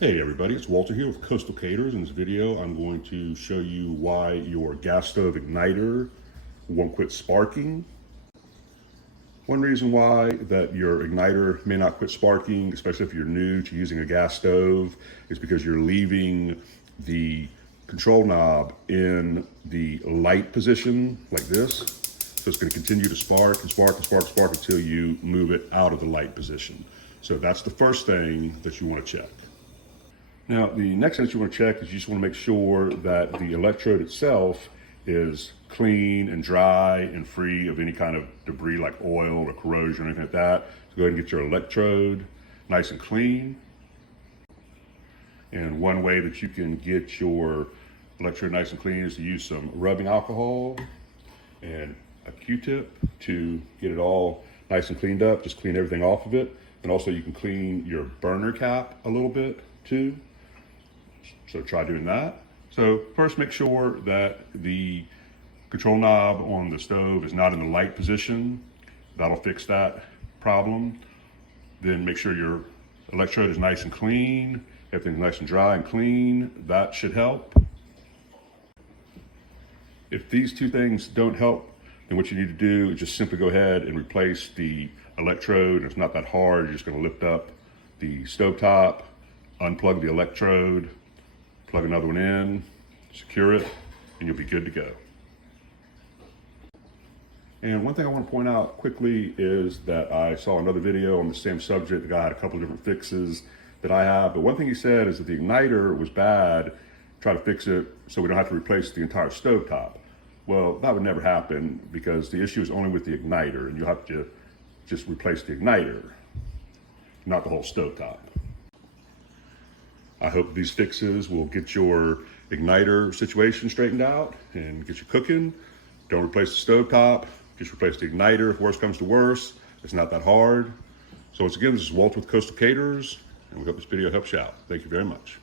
Hey everybody, it's Walter here with Coastal Caters. In this video, I'm going to show you why your gas stove igniter won't quit sparking. One reason why that your igniter may not quit sparking, especially if you're new to using a gas stove, is because you're leaving the control knob in the light position like this. So it's going to continue to spark and spark and spark and spark until you move it out of the light position. So that's the first thing that you want to check. Now, the next thing that you want to check is you just want to make sure that the electrode itself is clean and dry and free of any kind of debris like oil or corrosion or anything like that. So go ahead and get your electrode nice and clean. And one way that you can get your electrode nice and clean is to use some rubbing alcohol and a Q-tip to get it all nice and cleaned up. Just clean everything off of it. And also you can clean your burner cap a little bit too. So try doing that. So first make sure that the control knob on the stove is not in the light position. That'll fix that problem. Then make sure your electrode is nice and clean. Everything's nice and dry and clean. That should help. If these two things don't help, then what you need to do is just simply go ahead and replace the electrode. It's not that hard. You're just going to lift up the stovetop, unplug the electrode, plug another one in, secure it, and you'll be good to go. And one thing I want to point out quickly is that I saw another video on the same subject. The guy had a couple of different fixes that I have, but one thing he said is that the igniter was bad, try to fix it so we don't have to replace the entire stovetop. Well, that would never happen because the issue is only with the igniter, and you'll have to just replace the igniter, not the whole stovetop. I hope these fixes will get your igniter situation straightened out and get you cooking. Don't replace the stovetop, just replace the igniter. If worse comes to worse, it's not that hard. So once again, this is Walter with Coastal Caters, and we hope this video helps you out. Thank you very much.